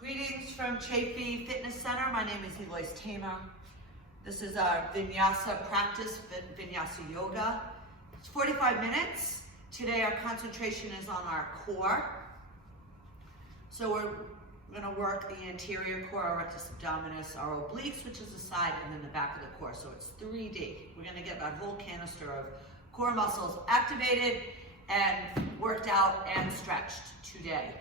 Greetings from Chafee Fitness Center. My name is Eloise Tamer. This is our Vinyasa practice, Vinyasa Yoga. It's 45 minutes. Today our concentration is on our core. So we're going to work the anterior core, our rectus abdominis, our obliques, which is the side, and then the back of the core. So it's 3D. We're going to get that whole canister of core muscles activated and worked out and stretched today.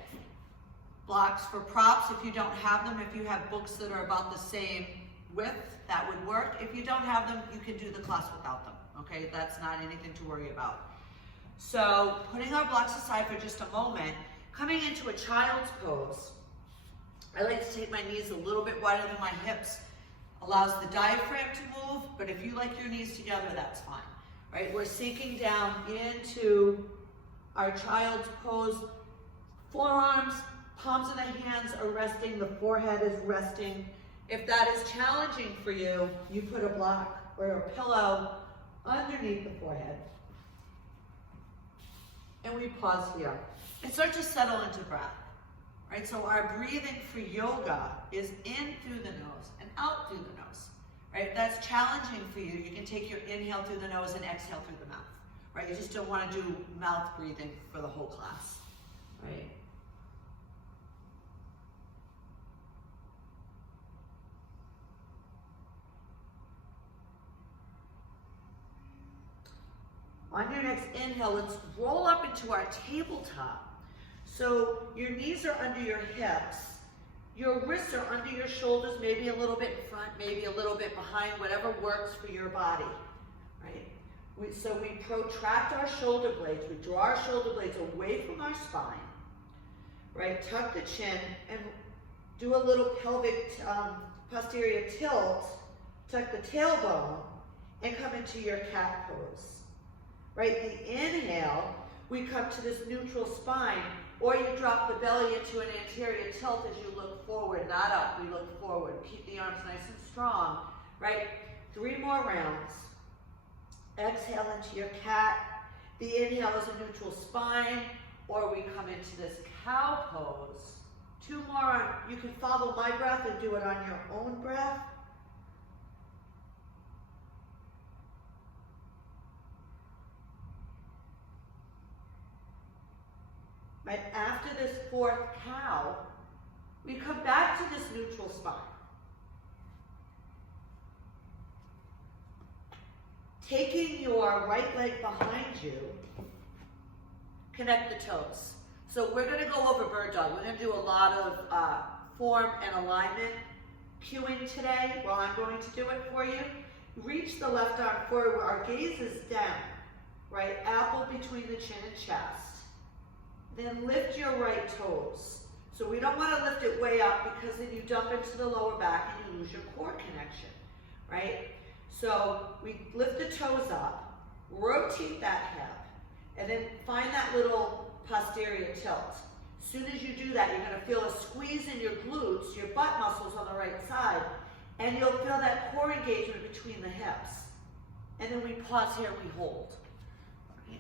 Blocks for props, if you don't have them, if you have books that are about the same width, that would work. If you don't have them, you can do the class without them, okay? That's not anything to worry about. So putting our blocks aside for just a moment, coming into a child's pose, I like to take my knees a little bit wider than my hips. Allows the diaphragm to move, but if you like your knees together, that's fine, right? We're sinking down into our child's pose. Forearms, palms of the hands are resting, the forehead is resting. If that is challenging for you, you put a block or a pillow underneath the forehead. And we pause here and start to settle into breath, right? So our breathing for yoga is in through the nose and out through the nose, right? If that's challenging for you, you can take your inhale through the nose and exhale through the mouth, right? You just don't want to do mouth breathing for the whole class, right? On your next inhale, let's roll up into our tabletop. So your knees are under your hips, your wrists are under your shoulders, maybe a little bit in front, maybe a little bit behind, whatever works for your body, right? So we protract our shoulder blades, we draw our shoulder blades away from our spine, right? Tuck the chin and do a little pelvic posterior tilt, tuck the tailbone, and come into your cat pose. Right, the inhale, we come to this neutral spine, or you drop the belly into an anterior tilt as you look forward, not up, we look forward. Keep the arms nice and strong, right? 3 more rounds. Exhale into your cat. The inhale is a neutral spine, or we come into this cow pose. 2 more, you can follow my breath and do it on your own breath. Right after this 4th cow, we come back to this neutral spine. Taking your right leg behind you, connect the toes. So we're going to go over bird dog. We're going to do a lot of form and alignment cueing today. Well, I'm going to do it for you. Reach the left arm forward. Our gaze is down, right? Apple between the chin and chest. Then lift your right toes. So we don't want to lift it way up because then you dump into the lower back and you lose your core connection, right? So we lift the toes up, rotate that hip, and then find that little posterior tilt. As soon as you do that, you're going to feel a squeeze in your glutes, your butt muscles on the right side, and you'll feel that core engagement between the hips. And then we pause here and we hold. Okay.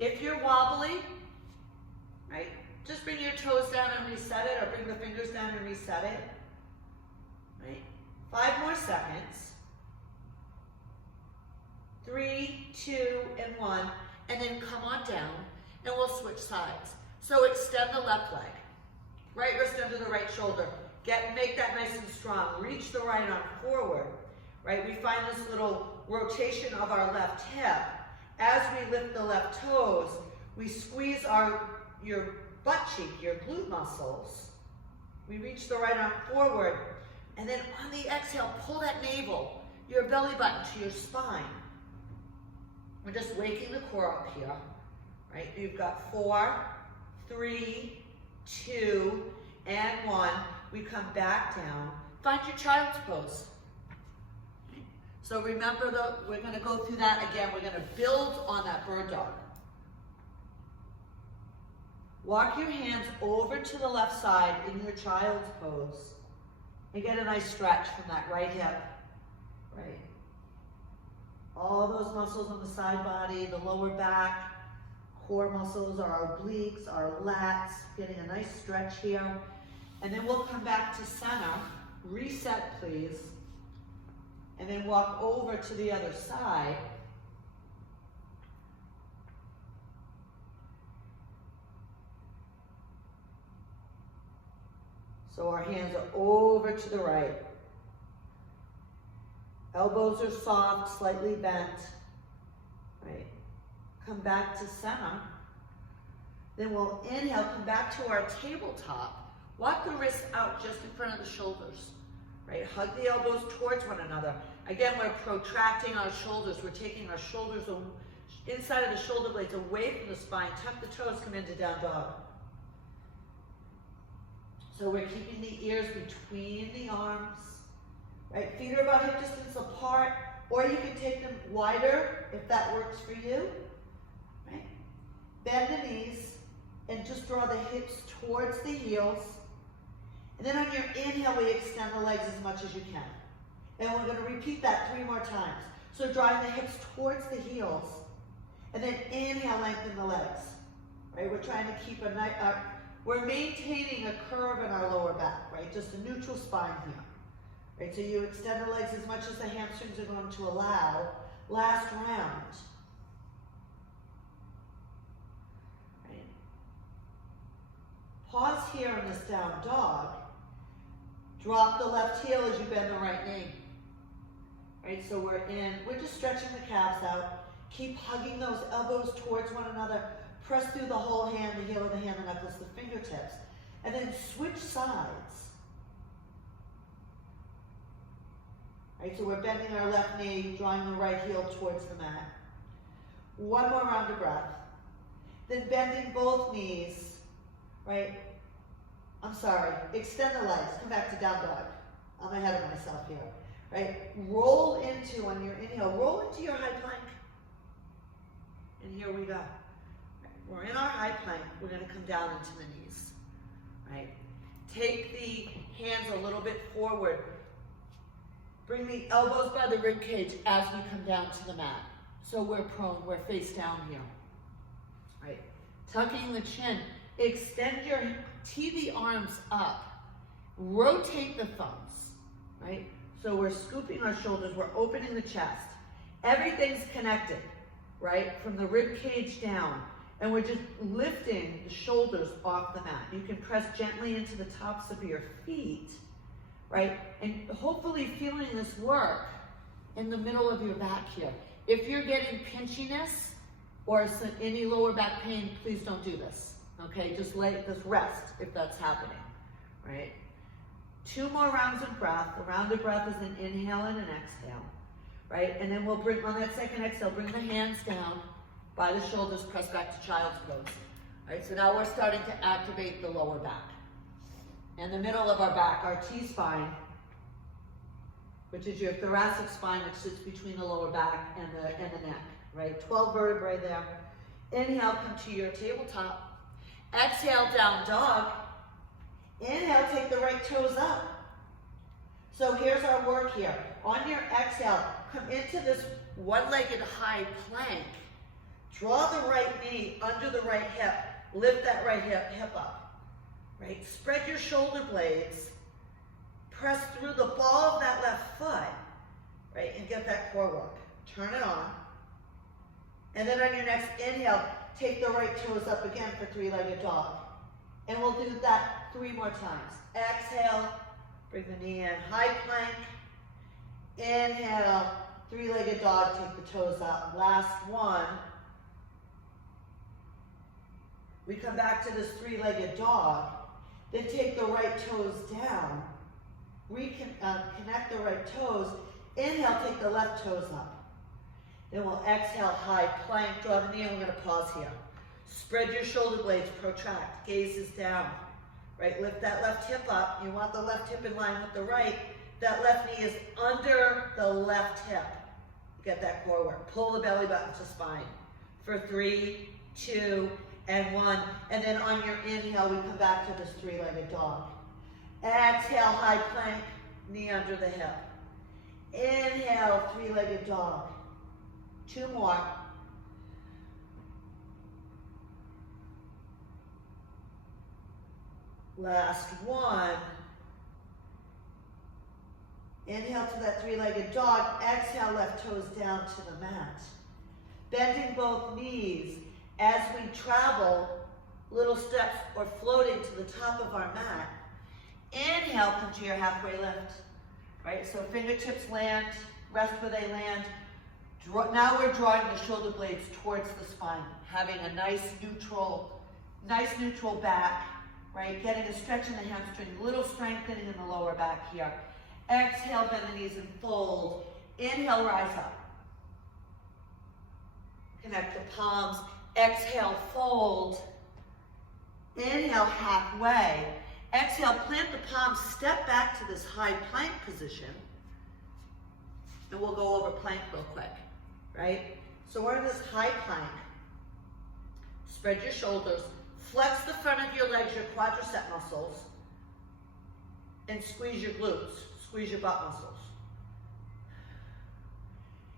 If you're wobbly, right? Just bring your toes down and reset it, or bring the fingers down and reset it, right? 5 more seconds. 3, 2, and 1, and then come on down, and we'll switch sides. So extend the left leg, right wrist under the right shoulder. Make that nice and strong. Reach the right arm forward, right? We find this little rotation of our left hip. As we lift the left toes, we squeeze your butt cheek, your glute muscles. We reach the right arm forward, and then on the exhale, pull that navel, your belly button to your spine. We're just waking the core up here, right? You've got 4, 3, 2, and 1. We come back down. Find your child's pose. So remember, we're going to go through that again. We're going to build on that bird dog. Walk your hands over to the left side in your child's pose and get a nice stretch from that right hip, right? All those muscles on the side body, the lower back, core muscles, our obliques, our lats, getting a nice stretch here. And then we'll come back to center. Reset, please. And then walk over to the other side. So our hands are over to the right. Elbows are soft, slightly bent. Right. Come back to center. Then we'll inhale, come back to our tabletop. Walk the wrists out just in front of the shoulders. Right. Hug the elbows towards one another. Again, we're protracting our shoulders. We're taking our shoulders inside of the shoulder blades away from the spine. Tuck the toes, come into down dog. So we're keeping the ears between the arms, right? Feet are about hip distance apart, or you can take them wider if that works for you, right? Bend the knees and just draw the hips towards the heels. And then on your inhale, we extend the legs as much as you can. And we're gonna repeat that 3 more times. So drawing the hips towards the heels, and then inhale, lengthen the legs, right? We're trying to keep a nice, we're maintaining a curve in our lower back, right? Just a neutral spine here, right? So you extend the legs as much as the hamstrings are going to allow. Last round. Right? Pause here in this down dog. Drop the left heel as you bend the right knee. Right? So we're just stretching the calves out. Keep hugging those elbows towards one another. Press through the whole hand, the heel of the hand, the knuckles, the fingertips. And then switch sides. Right, so we're bending our left knee, drawing the right heel towards the mat. 1 more round of breath. Then bending both knees, right? I'm sorry, extend the legs, come back to down dog. I'm ahead of myself here, right? Roll into, on your inhale, roll into your high plank. And here we go. We're in our high plank. We're going to come down into the knees, right? Take the hands a little bit forward. Bring the elbows by the rib cage as we come down to the mat. So we're prone, we're face down here, right? Tucking the chin. Extend your, tee the arms up. Rotate the thumbs, right? So we're scooping our shoulders. We're opening the chest. Everything's connected, right? From the rib cage down. And we're just lifting the shoulders off the mat. You can press gently into the tops of your feet, right? And hopefully feeling this work in the middle of your back here. If you're getting pinchiness or any lower back pain, please don't do this, okay? Just rest if that's happening, right? 2 more rounds of breath. A round of breath is an inhale and an exhale, right? And then we'll bring, on that second exhale, bring the hands down. By the shoulders, press back to child's pose. All right, so now we're starting to activate the lower back. In the middle of our back, our T-spine, which is your thoracic spine, which sits between the lower back and the neck, right? 12 vertebrae there. Inhale, come to your tabletop. Exhale, down dog. Inhale, take the right toes up. So here's our work here. On your exhale, come into this one-legged high plank. Draw the right knee under the right hip. Lift that right hip up, right? Spread your shoulder blades. Press through the ball of that left foot, right? And get that core work. Turn it on. And then on your next inhale, take the right toes up again for 3-legged dog. And we'll do that 3 more times. Exhale, bring the knee in, high plank. Inhale, 3-legged dog, take the toes up. Last one. We come back to this 3-legged dog, then take the right toes down, connect the right toes, inhale, take the left toes up. Then we'll exhale, high plank, draw the knee, and we're gonna pause here. Spread your shoulder blades, protract, gaze is down, right? Lift that left hip up. You want the left hip in line with the right. That left knee is under the left hip. Get that core work. Pull the belly button to spine for 3, 2, and 1, and then on your inhale, we come back to this 3-legged dog. Exhale, high plank, knee under the hip. Inhale, 3-legged dog. 2 more. Last one. Inhale to that three-legged dog. Exhale, left toes down to the mat. Bending both knees as we travel little steps or floating to the top of our mat. Inhale, come to your halfway lift. Right, so fingertips land, rest where they land. Now we're drawing the shoulder blades towards the spine, having a nice neutral back, right? Getting a stretch in the hamstring, little strengthening in the lower back here. Exhale, bend the knees and fold. Inhale, rise up. Connect the palms. Exhale, fold. Inhale, halfway. Exhale, plant the palms, step back to this high plank position. And we'll go over plank real quick, right? So we're in this high plank. Spread your shoulders, flex the front of your legs, your quadricep muscles, and squeeze your glutes, squeeze your butt muscles.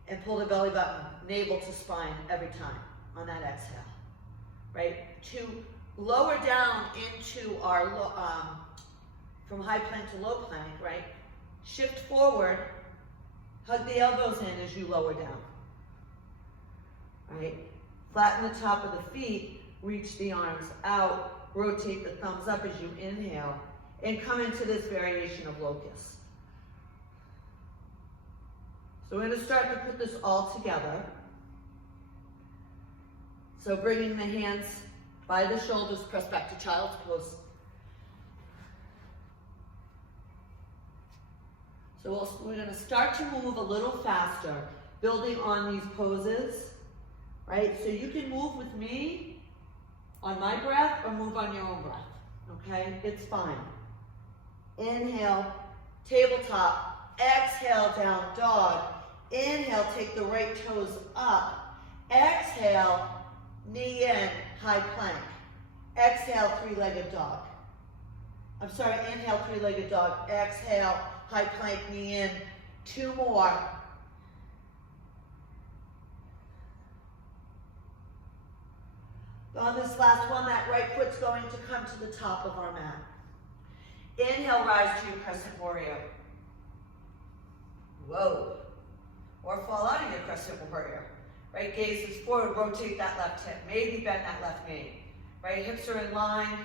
And pull the belly button, navel to spine every time on that exhale, right? To lower down into our, from high plank to low plank, right? Shift forward, hug the elbows in as you lower down, right? Flatten the top of the feet, reach the arms out, rotate the thumbs up as you inhale, and come into this variation of locust. So we're going to start to put this all together. So bringing the hands by the shoulders, press back to child's pose. So we're going to start to move a little faster, building on these poses, right? So you can move with me on my breath or move on your own breath, okay? It's fine. Inhale, tabletop. Exhale, down dog. Inhale, take the right toes up. Exhale, knee in, high plank. Exhale, three-legged dog. I'm sorry, inhale, three-legged dog. Exhale, high plank, knee in. Two more. On this last one, that right foot's going to come to the top of our mat. Inhale, rise to your Crescent Warrior. Whoa. Or fall out of your Crescent Warrior. Right, gaze is forward, rotate that left hip. Maybe bend that left knee. Right, hips are in line.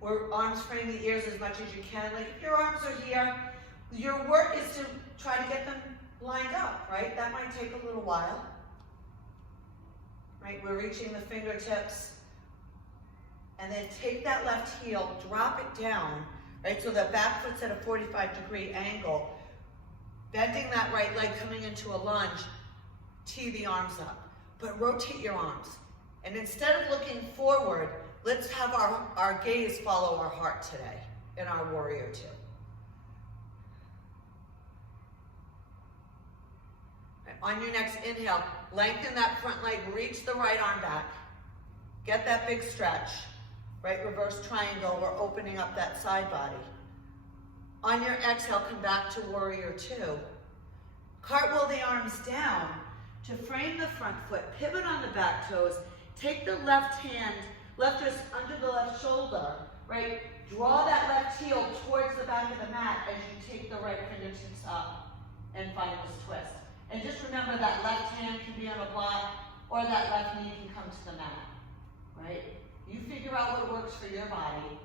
Or arms frame the ears as much as you can. Like if your arms are here, your work is to try to get them lined up, right? That might take a little while. Right, we're reaching the fingertips. And then take that left heel, drop it down, right? So the back foot's at a 45-degree angle. Bending that right leg coming into a lunge, tee the arms up. But rotate your arms. And instead of looking forward, let's have our gaze follow our heart today in our Warrior Two. On your next inhale, lengthen that front leg, reach the right arm back. Get that big stretch, right? Reverse triangle, we're opening up that side body. On your exhale, come back to Warrior Two. Cartwheel the arms down to frame the front foot, pivot on the back toes, take the left hand, left wrist under the left shoulder, right? Draw that left heel towards the back of the mat as you take the right fingertips up and find this twist. And just remember that left hand can be on a block or that left knee can come to the mat, right? You figure out what works for your body.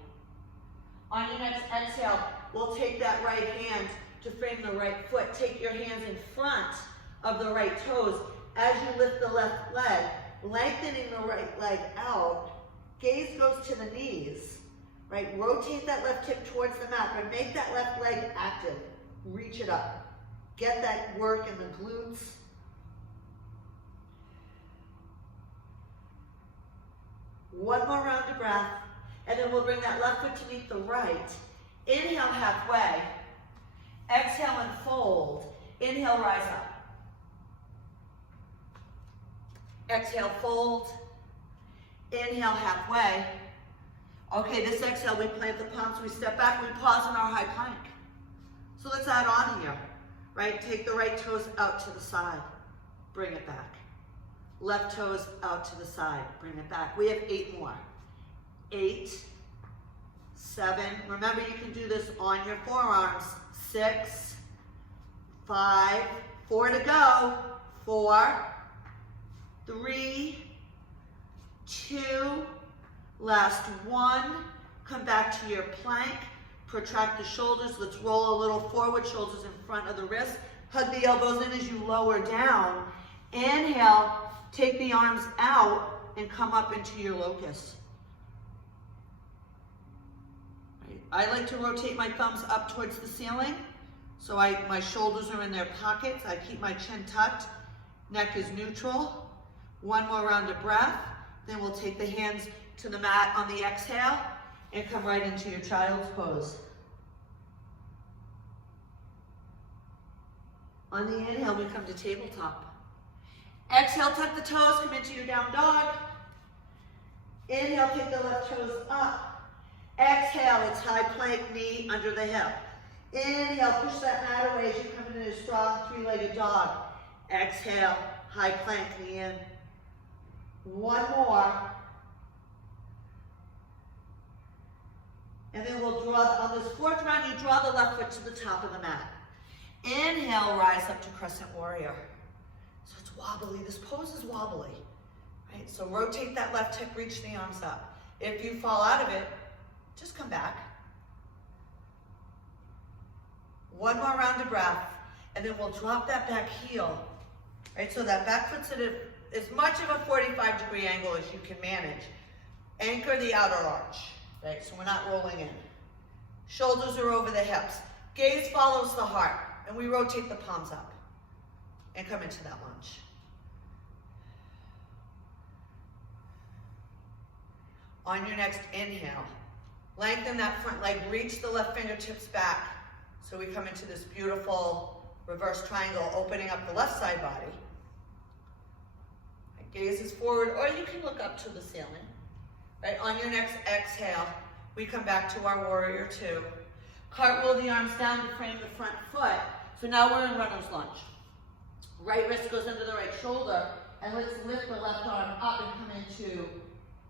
On your next exhale, we'll take that right hand to frame the right foot. Take your hands in front of the right toes as you lift the left leg, lengthening the right leg out. Gaze goes to the knees, right? Rotate that left hip towards the mat, but make that left leg active. Reach it up. Get that work in the glutes. One more round of breath, and then we'll bring that left foot to meet the right. Inhale, halfway. Exhale and fold. Inhale, rise up. Exhale, fold. Inhale, halfway. Okay, this exhale, we plant the palms, we step back, we pause in our high plank. So let's add on here, right? Take the right toes out to the side. Bring it back. Left toes out to the side. Bring it back. We have 8 more. 8, 7. Remember, you can do this on your forearms. 6, 5, 4 to go. 4, 3, 2, last 1. Come back to your plank. Protract the shoulders. Let's roll a little forward, shoulders in front of the wrist. Hug the elbows in as you lower down. Inhale, take the arms out and come up into your locust. I like to rotate my thumbs up towards the ceiling, so my shoulders are in their pockets. I keep my chin tucked, neck is neutral. 1 more round of breath, then we'll take the hands to the mat on the exhale and come right into your child's pose. On the inhale, we come to tabletop. Exhale, tuck the toes, come into your down dog. Inhale, take the left toes up. Exhale, it's high plank, knee under the hip. Inhale, push that mat away as you come into a strong 3-legged dog. Exhale, high plank, knee in. 1 more. And then we'll draw, on this 4th round, you draw the left foot to the top of the mat. Inhale, rise up to Crescent Warrior. So it's wobbly, this pose is wobbly. Right? So rotate that left hip, reach the arms up. If you fall out of it, just come back. 1 more round of breath, and then we'll drop that back heel. Right? So that back foot's at as much of a 45-degree angle as you can manage. Anchor the outer arch. Right? So we're not rolling in. Shoulders are over the hips. Gaze follows the heart, and we rotate the palms up and come into that lunge. On your next inhale, lengthen that front leg, reach the left fingertips back. So we come into this beautiful reverse triangle, opening up the left side body. Gaze is forward, or you can look up to the ceiling. Right, on your next exhale, we come back to our warrior 2. Cartwheel the arms down to frame the front foot. So now we're in runner's lunge. Right wrist goes under the right shoulder, and let's lift the left arm up and come into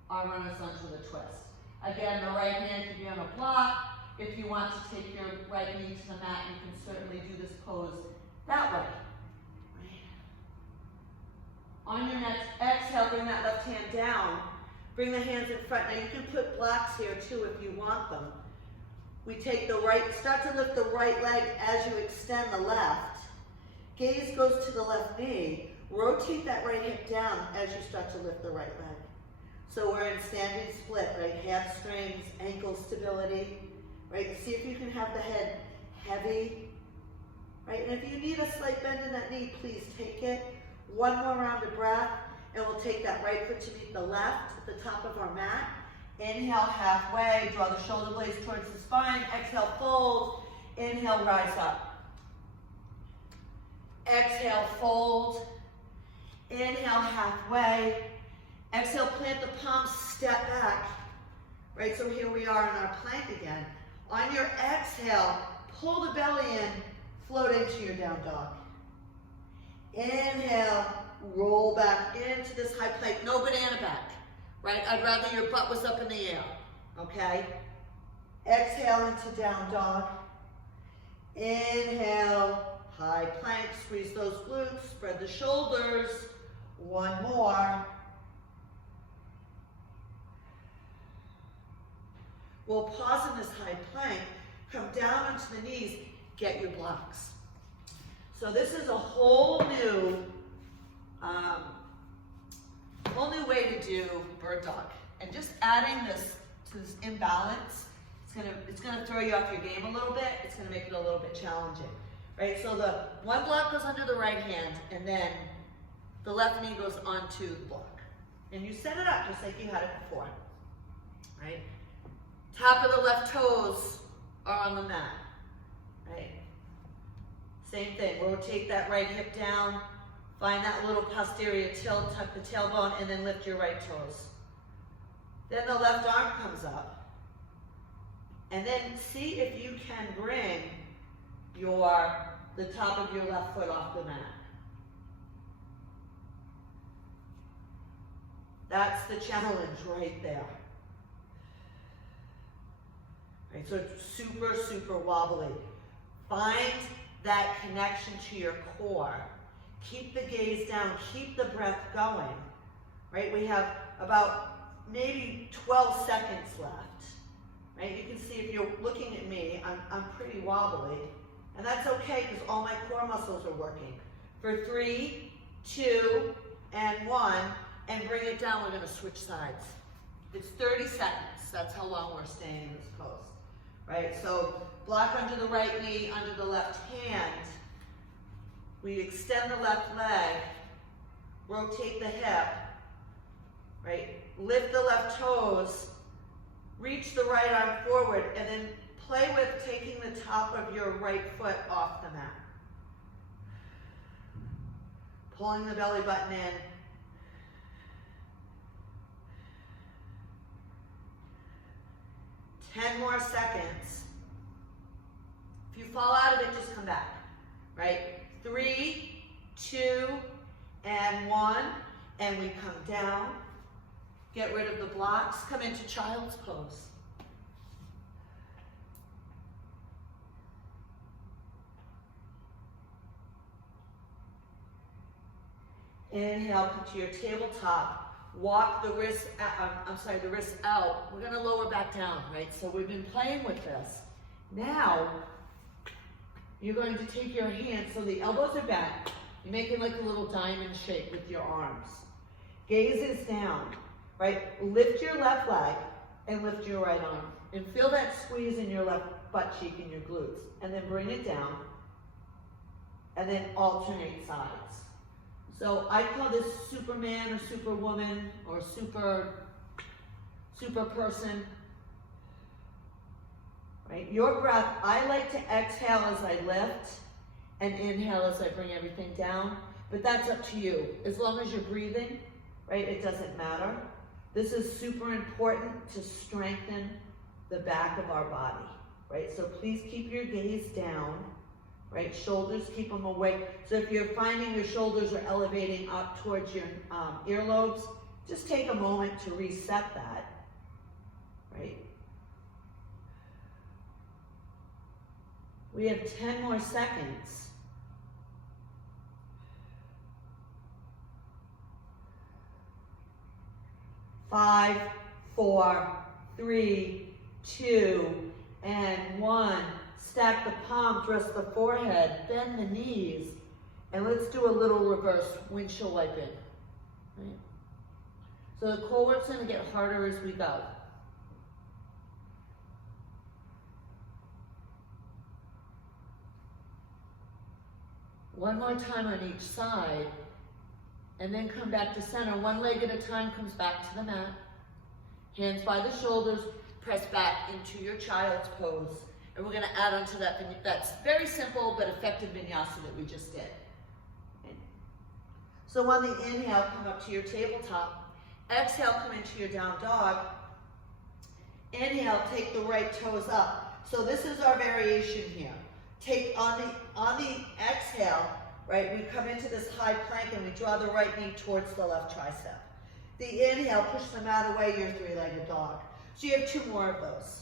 our runner's lunge with a twist. Again, the right hand can be on a block. If you want to take your right knee to the mat, you can certainly do this pose that way. On your next exhale, bring that left hand down. Bring the hands in front. Now you can put blocks here too if you want them. We take the right, start to lift the right leg as you extend the left. Gaze goes to the left knee. Rotate that right hip down as you start to lift the right leg. So we're in standing split, right? Hamstrings, ankle stability, right? See if you can have the head heavy, right? And if you need a slight bend in that knee, please take it. 1 more round of breath, and we'll take that right foot to meet the left at the top of our mat. Inhale, halfway, draw the shoulder blades towards the spine. Exhale, fold. Inhale, rise up. Exhale, fold. Inhale, halfway. Exhale, plant the palms, step back. Right, so here we are in our plank again. On your exhale, pull the belly in, float into your down dog. Inhale, roll back into this high plank. No banana back, right? I'd rather your butt was up in the air, okay? Exhale into down dog. Inhale, high plank, squeeze those glutes, spread the shoulders. 1 more. We'll pause in this high plank, come down onto the knees, get your blocks. So this is a whole new way to do bird dog. And just adding this to this imbalance, it's gonna throw you off your game a little bit. It's gonna make it a little bit challenging, right? So the one block goes under the right hand, and then the left knee goes onto the block. And you set it up just like you had it before, right? Top of the left toes are on the mat, right? Same thing, rotate that right hip down, find that little posterior tilt, tuck the tailbone, and then lift your right toes. Then the left arm comes up. And then see if you can bring the top of your left foot off the mat. That's the challenge right there. right? So it's super, super wobbly. Find that connection to your core. Keep the gaze down, keep the breath going, right? We have about maybe 12 seconds left, right? You can see if you're looking at me, I'm pretty wobbly, and that's okay because all my core muscles are working. For 3, 2, and 1, and bring it down. We're gonna switch sides. It's 30 seconds. That's how long we're staying in this pose, right? So block under the right knee, under the left hand. We extend the left leg, rotate the hip, right? Lift the left toes, reach the right arm forward, and then play with taking the top of your right foot off the mat. Pulling the belly button in. Ten more seconds. If you fall out of it, just come back, right? 3, 2, and 1, and we come down. Get rid of the blocks, come into child's pose. Inhale, come to your tabletop. Walk the wrists, the wrists out. We're gonna lower back down, right? So we've been playing with this. Now, you're going to take your hands, so the elbows are back. You're making like a little diamond shape with your arms. Gaze is down, right? Lift your left leg and lift your right arm. And feel that squeeze in your left butt cheek and your glutes. And then bring it down. And then alternate sides. So I call this Superman or Superwoman or super person. Right? Your breath, I like to exhale as I lift and inhale as I bring everything down, but that's up to you. As long as you're breathing, right, it doesn't matter. This is super important to strengthen the back of our body, right? So please keep your gaze down, right? Shoulders, keep them awake. So if you're finding your shoulders are elevating up towards your earlobes, just take a moment to reset that, right? We have 10 more seconds. Five, 4, 3, 2, and 1. Stack the palms, rest the forehead, bend the knees, and let's do a little reverse windshield wipe in. Right? So the core work's going to get harder as we go. One more time on each side, and then come back to center. One leg at a time comes back to the mat. Hands by the shoulders, press back into your child's pose. And we're gonna add on to that. That's very simple but effective vinyasa that we just did. Okay. So on the inhale, come up to your tabletop. Exhale, come into your down dog. Inhale, take the right toes up. So this is our variation here. Take on the exhale, right, we come into this high plank and we draw the right knee towards the left tricep. The inhale, push the mat away, your three-legged dog. So you have 2 more of those.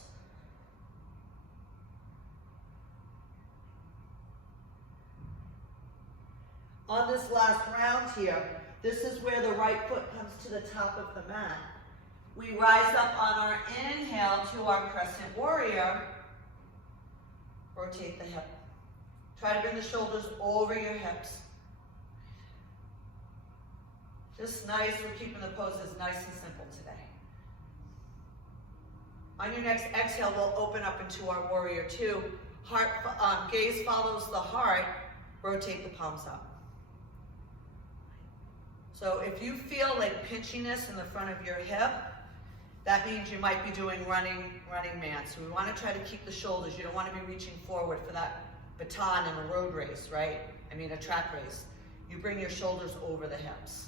On this last round here, this is where the right foot comes to the top of the mat. We rise up on our inhale to our Crescent Warrior. Rotate the hip. Try to bring the shoulders over your hips. Just nice, we're keeping the poses nice and simple today. On your next exhale, we'll open up into our Warrior 2. Gaze follows the heart, rotate the palms up. So if you feel like pinchiness in the front of your hip, that means you might be doing running man. So we want to try to keep the shoulders. You don't want to be reaching forward for that baton in a road race, right? I mean a track race. You bring your shoulders over the hips.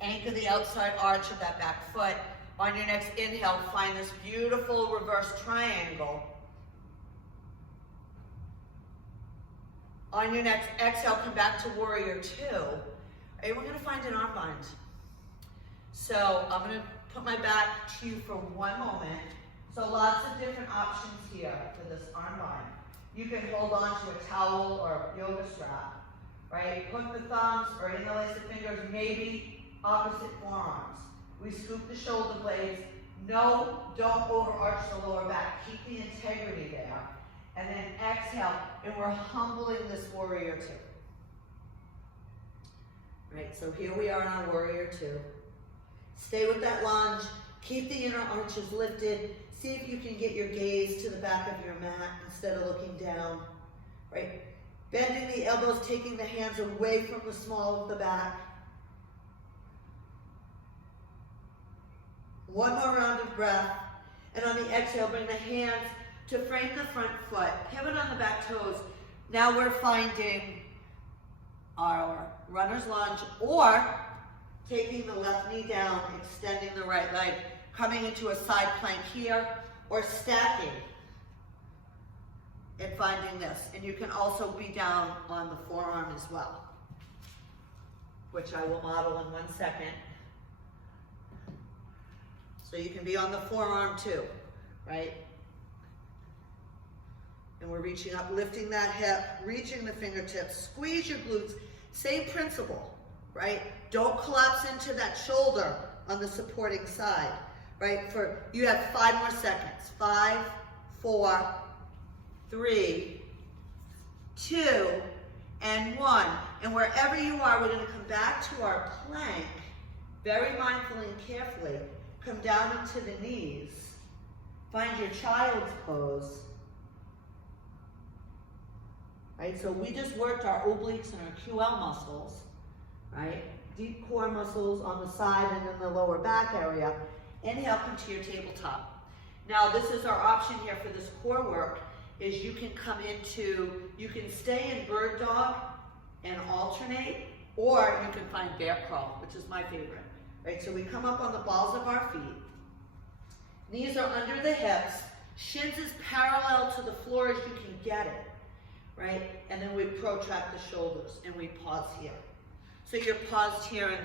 Anchor the outside arch of that back foot. On your next inhale, find this beautiful reverse triangle. On your next exhale, come back to Warrior 2. And we're going to find an arm bind. So I'm going to put my back to you for one moment. So lots of different options here for this arm bind. You can hold on to a towel or a yoga strap, right? Hook the thumbs or interlace the fingers, maybe opposite forearms. We scoop the shoulder blades. No, don't overarch the lower back. Keep the integrity there. And then exhale, and we're humbling this warrior two. Right, so here we are on warrior two. Stay with that lunge. Keep the inner arches lifted. See if you can get your gaze to the back of your mat instead of looking down. Right, bending the elbows, taking the hands away from the small of the back. One more round of breath. And on the exhale, bring the hands to frame the front foot. Pivot on the back toes. Now we're finding our runner's lunge, or taking the left knee down, extending the right leg, coming into a side plank here, or stacking and finding this. And you can also be down on the forearm as well, which I will model in 1 second. So you can be on the forearm too, right? And we're reaching up, lifting that hip, reaching the fingertips, squeeze your glutes. Same principle, right? Don't collapse into that shoulder on the supporting side, right? You have 5 more seconds. 5, 4, 3, 2, and 1. And wherever you are, we're going to come back to our plank, very mindfully and carefully. Come down into the knees. Find your child's pose. Right, so we just worked our obliques and our QL muscles, right? Deep core muscles on the side and in the lower back area. Inhale, come to your tabletop. Now this is our option here for this core work, is you can come into, you can stay in bird dog and alternate, or you can find bear crawl, which is my favorite, right? So we come up on the balls of our feet. Knees are under the hips. Shins as parallel to the floor as you can get it. Right? And then we protract the shoulders and we pause here. So you're paused here in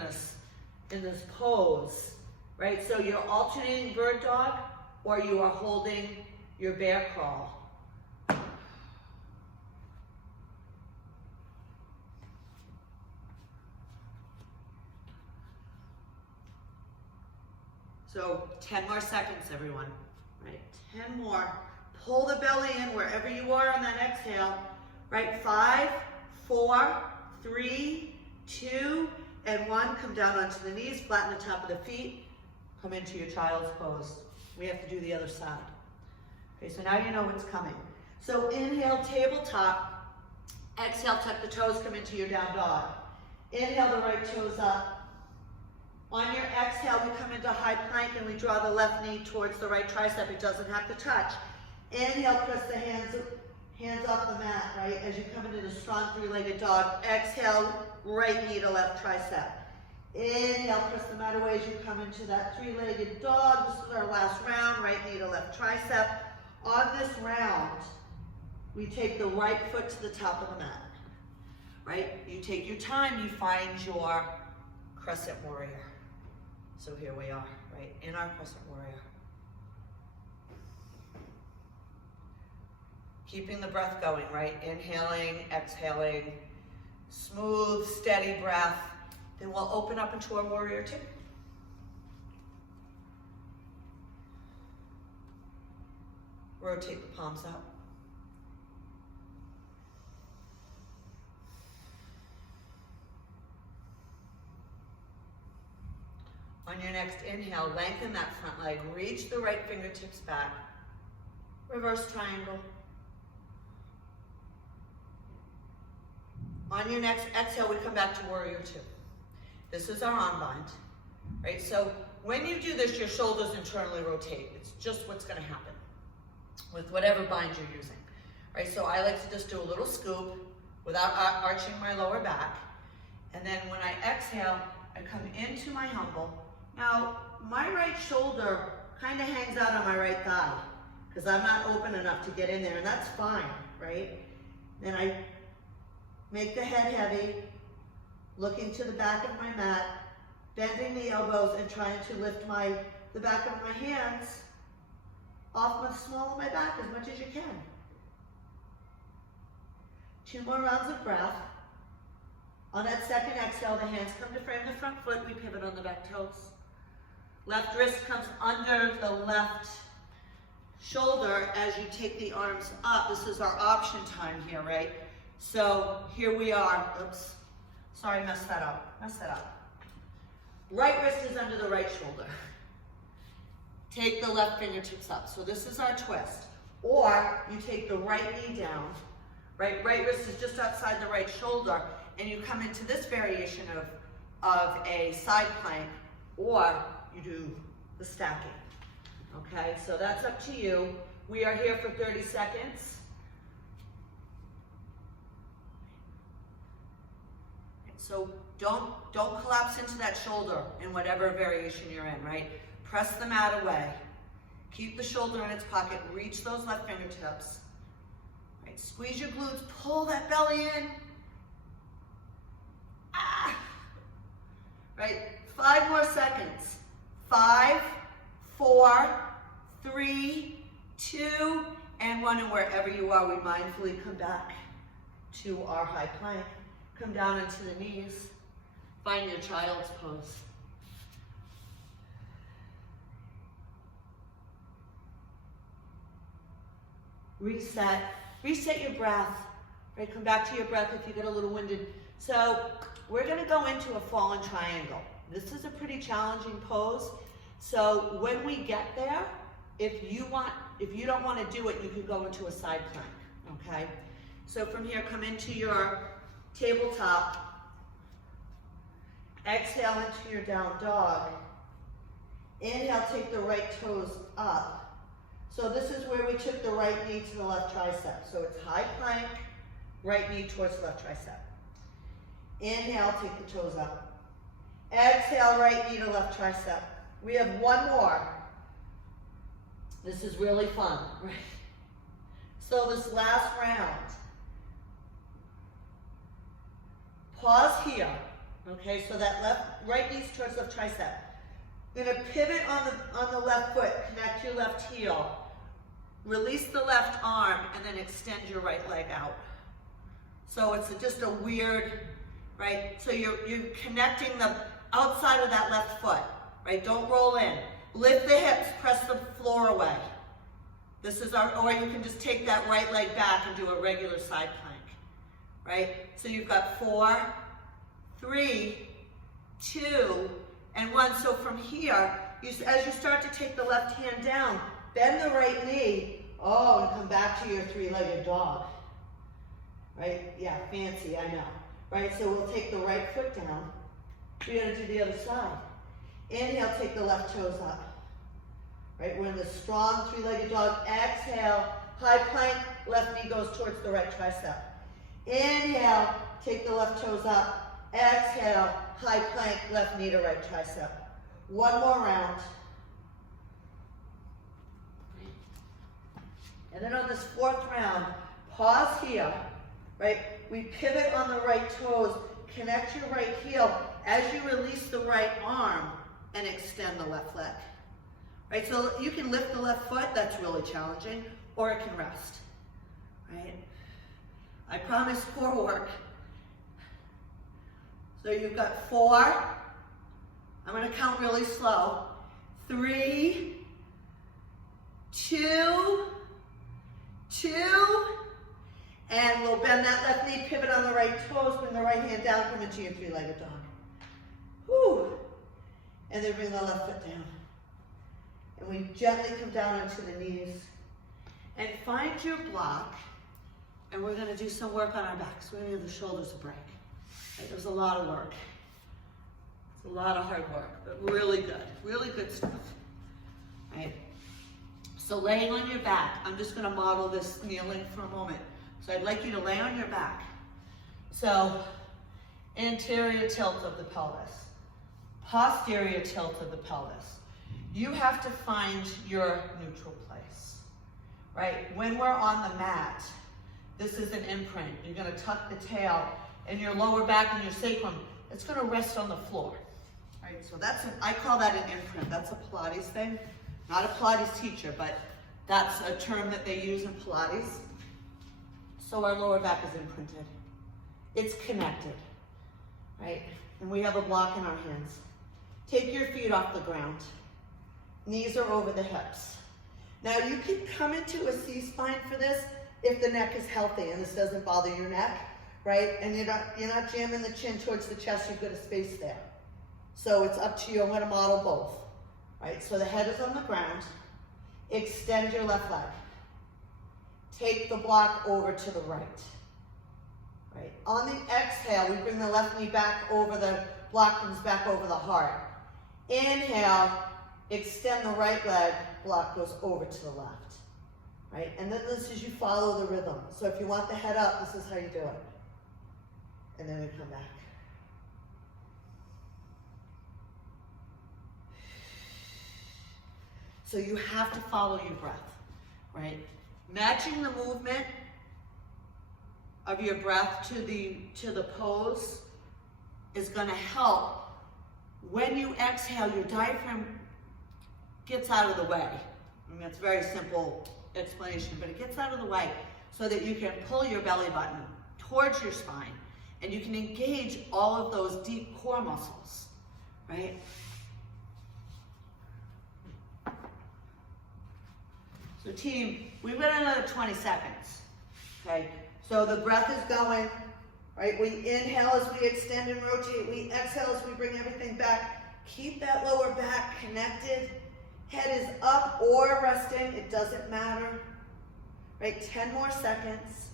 this pose, right? So you're alternating bird dog, or you are holding your bear crawl. So 10 more seconds, everyone, right? 10 more. Pull the belly in wherever you are on that exhale. Right, 5, 4, 3, 2, and 1. Come down onto the knees, flatten the top of the feet. Come into your child's pose. We have to do the other side. Okay, so now you know what's coming. So inhale, tabletop. Exhale, tuck the toes, come into your down dog. Inhale, the right toes up. On your exhale, we come into high plank and we draw the left knee towards the right tricep. It doesn't have to touch. Inhale, press the hands off the mat, right? As you come into the strong three-legged dog. Exhale, right knee to left tricep. Inhale, press the mat away as you come into that three-legged dog. This is our last round, right knee to left tricep. On this round, we take the right foot to the top of the mat, right? You take your time, you find your Crescent Warrior. So here we are, right? In our Crescent Warrior. Keeping the breath going, right? Inhaling, exhaling, smooth, steady breath. Then we'll open up into our warrior two. Rotate the palms up. On your next inhale, lengthen that front leg. Reach the right fingertips back. Reverse triangle. On your next exhale, we come back to warrior two. This is our arm bind, right? So when you do this, your shoulders internally rotate. It's just what's gonna happen with whatever bind you're using, right? So I like to just do a little scoop without arching my lower back. And then when I exhale, I come into my humble. Now, my right shoulder kind of hangs out on my right thigh because I'm not open enough to get in there, and that's fine, right? Then I make the head heavy, looking to the back of my mat, bending the elbows and trying to lift the back of my hands off the small of my back as much as you can. 2 more rounds of breath. On that second exhale, the hands come to frame the front foot. We pivot on the back toes. Left wrist comes under the left shoulder as you take the arms up. This is our option time here, right? So here we are. Oops. Sorry, messed that up. Right wrist is under the right shoulder. Take the left fingertips up. So this is our twist. Or you take the right knee down, right? Right wrist is just outside the right shoulder, and you come into this variation of a side plank, or you do the stacking. Okay, so that's up to you. We are here for 30 seconds. So don't collapse into that shoulder in whatever variation you're in, right? Press the mat away. Keep the shoulder in its pocket. Reach those left fingertips. Right, squeeze your glutes. Pull that belly in. Ah. Right, 5 more seconds. 5, 4, 3, 2, and 1. And wherever you are, we mindfully come back to our high plank. Come down into the knees. Find your child's pose. Reset your breath, right? Come back to your breath if you get a little winded. So we're gonna go into a fallen triangle. This is a pretty challenging pose. So when we get there, if you don't wanna do it, you can go into a side plank, okay? So from here, come into your tabletop. Exhale into your down dog. Inhale, take the right toes up. So this is where we took the right knee to the left tricep. So it's high plank, right knee towards left tricep. Inhale, take the toes up. Exhale, right knee to left tricep. We have 1 more. This is really fun, right? So this last round, pause here, okay? So that right knee's towards left tricep. You're gonna pivot on the left foot, connect your left heel. Release the left arm and then extend your right leg out. So it's just a weird, right? So you're connecting the outside of that left foot, right? Don't roll in. Lift the hips, press the floor away. This is or you can just take that right leg back and do a regular side plank, right? So you've got 4, 3, 2, and 1. So from here, as you start to take the left hand down, bend the right knee, and come back to your 3-legged dog, right? Yeah, fancy, I know, right? So we'll take the right foot down. We're gonna do the other side. Inhale, take the left toes up, right? We're in the strong 3-legged dog. Exhale, high plank, left knee goes towards the right tricep. Inhale, take the left toes up. Exhale, high plank, left knee to right tricep. 1 more round. And then on this 4th round, pause here, right? We pivot on the right toes, connect your right heel as you release the right arm and extend the left leg, right? So you can lift the left foot, that's really challenging, or it can rest, right? I promise core work. So you've got 4, I'm gonna count really slow, 3, 2, 2, and we'll bend that left knee, pivot on the right toes, bring the right hand down, come into your 3-legged dog. Whew. And then bring the left foot down. And we gently come down into the knees. And find your block, and we're gonna do some work on our backs. We're gonna give the shoulders a break. Right? There's a lot of work. It's a lot of hard work, but really good stuff. Right? So laying on your back, I'm just gonna model this kneeling for a moment. So I'd like you to lay on your back. So anterior tilt of the pelvis, posterior tilt of the pelvis. You have to find your neutral place, right? When we're on the mat, this is an imprint. You're gonna tuck the tail and your lower back and your sacrum, it's gonna rest on the floor, right? So I call that an imprint. That's a Pilates thing. Not a Pilates teacher, but That's a term that they use in Pilates. So our lower back is imprinted. It's connected, right? And we have a block in our hands. Take your feet off the ground. Knees are over the hips. Now you can come into a C-spine for this if the neck is healthy and this doesn't bother your neck, right? And you're not jamming the chin towards the chest, you've got a space there. So it's up to you. I'm gonna model both, right? So the head is on the ground. Extend your left leg. Take the block over to the right. Right. On the exhale, we bring the left knee back over, the block comes back over the heart. Inhale, extend the right leg, block goes over to the left. Right? And then this is you follow the rhythm. So if you want the head up, this is how you do it. And then we come back. So you have to follow your breath, right? Matching the movement of your breath to the pose is going to help. When you exhale, your diaphragm gets out of the way. I mean, that's a very simple explanation, but it gets out of the way so that you can pull your belly button towards your spine and you can engage all of those deep core muscles, right? So team, we've got another 20 seconds, okay? So the breath is going, right? We inhale as we extend and rotate. We exhale as we bring everything back. Keep that lower back connected. Head is up or resting, it doesn't matter, right? 10 more seconds.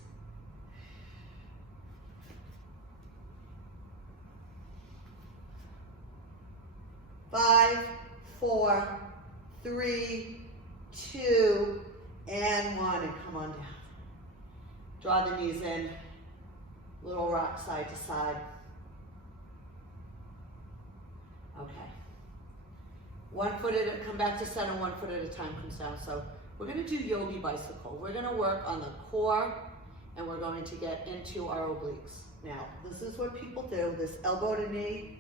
Five, 4, 3, 2, and 1, and come on down. Draw the knees in, little rock side to side. Okay. 1 foot at a, come back to center, 1 foot at a time comes down. So we're gonna do Yogi Bicycle. We're gonna work on the core and we're going to get into our obliques. Now, this is what people do, this elbow to knee.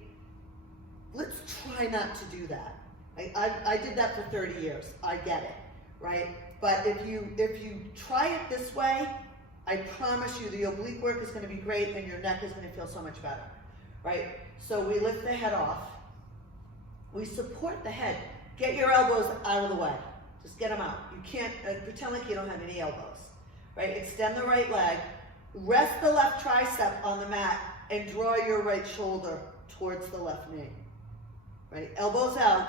Let's try not to do that. I did that for 30 years, I get it, right? But if you try it this way, I promise you the oblique work is gonna be great and your neck is gonna feel so much better, right? So we lift the head off. We support the head. Get your elbows out of the way. Just get them out. You can't, pretend like you don't have any elbows, right? Extend the right leg. Rest the left tricep on the mat and draw your right shoulder towards the left knee, right? Elbows out.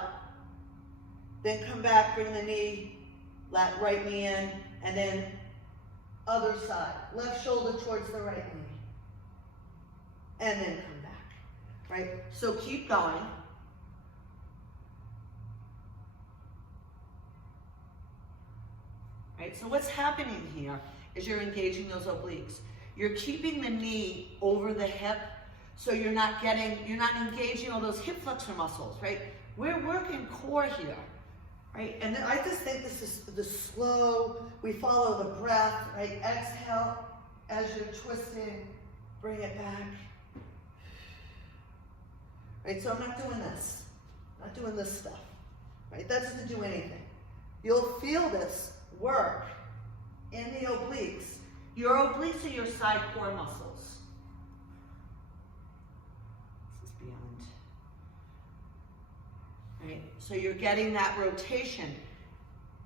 Then come back, bring the knee, right knee in, and then other side. Left shoulder towards the right knee. And then come back, right? So keep going. Right, so what's happening here is you're engaging those obliques. You're keeping the knee over the hip, so you're not engaging all those hip flexor muscles, right? We're working core here, right? And I just think this is the slow, we follow the breath, right? Exhale as you're twisting, bring it back. Right, so I'm not doing this. I'm not doing this stuff, right? That doesn't do anything. You'll feel this work in the obliques. Your obliques are your side core muscles. This is beyond. Right? So you're getting that rotation.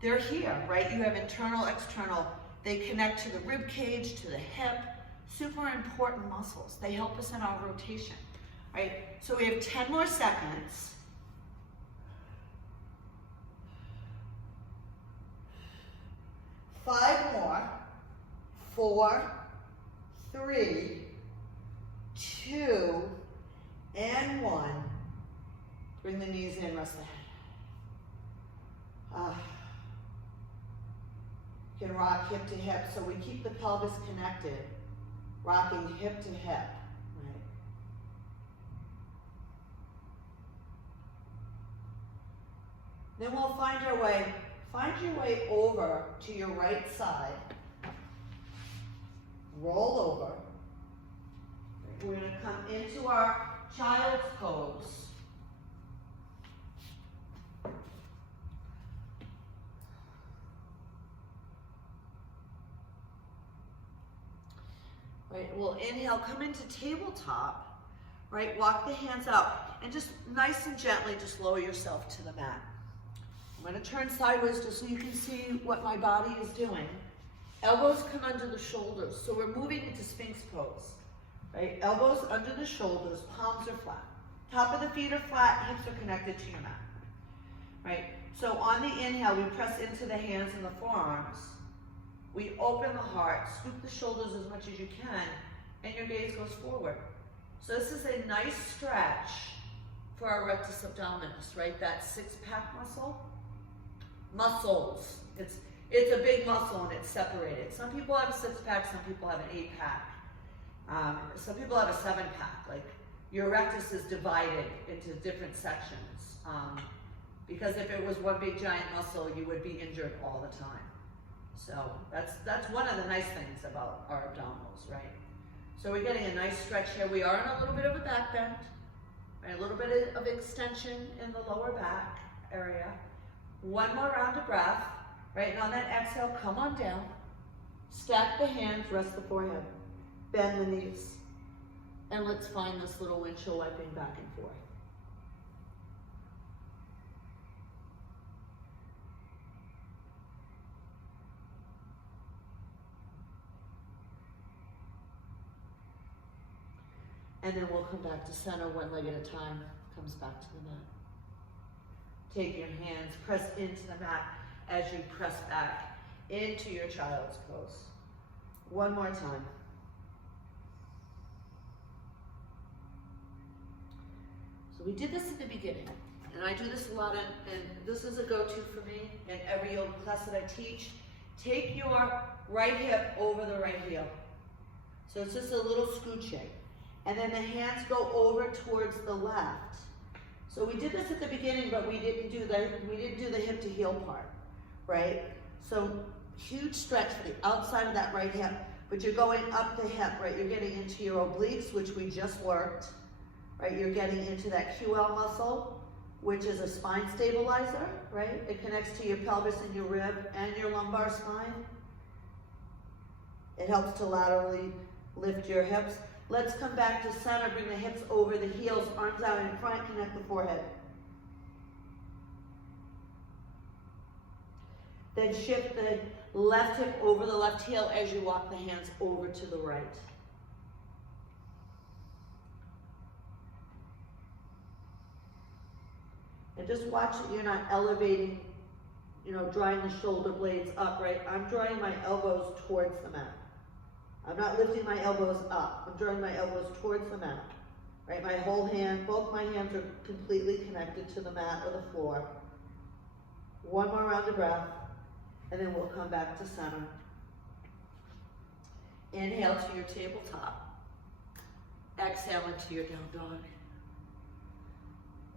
They're here, right? You have internal, external. They connect to the rib cage, to the hip. Super important muscles. They help us in our rotation, right? So we have 10 more seconds. 5 more. 4, 3, 2, and 1. Bring the knees in, rest the head. You can rock hip to hip, so we keep the pelvis connected, rocking hip to hip. Right? Then we'll find your way over to your right side. Roll over. We're going to come into our child's pose. right? We'll inhale, come into tabletop, right? Walk the hands out and just nice and gently just lower yourself to the mat. I'm gonna turn sideways just so you can see what my body is doing. Elbows come under the shoulders, so we're moving into Sphinx Pose, right? Elbows under the shoulders, palms are flat. Top of the feet are flat, hips are connected to your mat, right? So on the inhale, we press into the hands and the forearms. We open the heart, scoop the shoulders as much as you can, and your gaze goes forward. So this is a nice stretch for our rectus abdominis, right? That six-pack muscles. It's a big muscle and it's separated. Some people have a six-pack, some people have an eight-pack. Some people have a seven-pack. Like your rectus is divided into different sections. Because if it was one big giant muscle, you would be injured all the time. So that's one of the nice things about our abdominals, right? So we're getting a nice stretch here. We are in a little bit of a back bend, right? A little bit of extension in the lower back area. One more round of breath, right? And on that exhale, come on down. Stack the hands, rest the forehead. Bend the knees. And let's find this little windshield wiping back and forth. And then we'll come back to center, one leg at a time, comes back to the mat. Take your hands, press into the mat as you press back into your child's pose. One more time. So we did this at the beginning, and I do this a lot, and this is a go-to for me in every yoga class that I teach. Take your right hip over the right heel. So it's just a little scooching. And then the hands go over towards the left. So we did this at the beginning, but we didn't do the hip to heel part, right? So huge stretch for the outside of that right hip, but you're going up the hip, right? You're getting into your obliques, which we just worked, right? You're getting into that QL muscle, which is a spine stabilizer, right? It connects to your pelvis and your rib and your lumbar spine. It helps to laterally lift your hips. Let's come back to center, bring the hips over the heels, arms out in front, connect the forehead. Then shift the left hip over the left heel as you walk the hands over to the right. And just watch that you're not elevating, drawing the shoulder blades up, right? I'm drawing my elbows towards the mat. I'm not lifting my elbows up. I'm drawing my elbows towards the mat, right? My whole hand, both my hands are completely connected to the mat or the floor. One more round of breath, and then we'll come back to center. Inhale to your tabletop. Exhale into your down dog.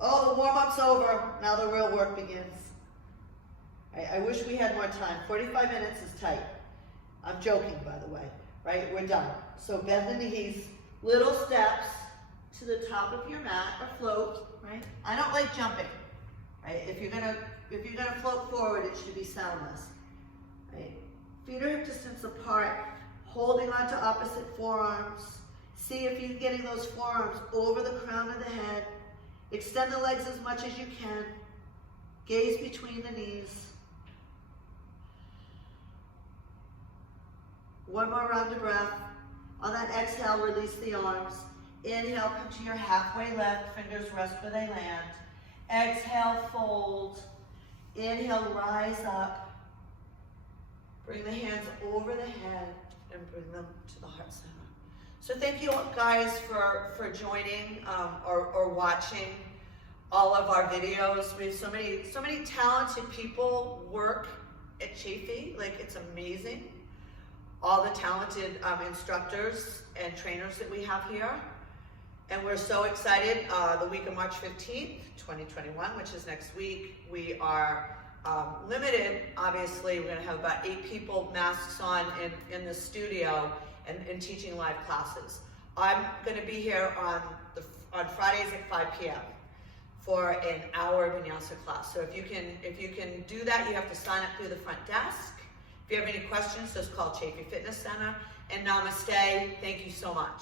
Oh, the warm-up's over. Now the real work begins. I wish we had more time. 45 minutes is tight. I'm joking, by the way. Right, we're done. So bend the knees, little steps to the top of your mat or float, right? I don't like jumping, right? If you're gonna float forward, it should be soundless, right? Feet are hip distance apart, holding onto opposite forearms. See if you're getting those forearms over the crown of the head. Extend the legs as much as you can. Gaze between the knees. One more round of breath. On that exhale, release the arms. Inhale, come to your halfway lift. Fingers rest where they land. Exhale, fold. Inhale, rise up. Bring the hands over the head and bring them to the heart center. So thank you guys for joining or watching all of our videos. We have so many talented people work at Chafee. Like, it's amazing. All the talented instructors and trainers that we have here. And we're so excited. The week of March 15th, 2021, which is next week, we are limited, obviously. We're gonna have about 8 people, masks on, in the studio and teaching live classes. I'm gonna be here on Fridays at 5 p.m. for an hour Vinyasa class. So if you can do that, you have to sign up through the front desk. If you have any questions, just call Chafee Fitness Center. And namaste. Thank you so much.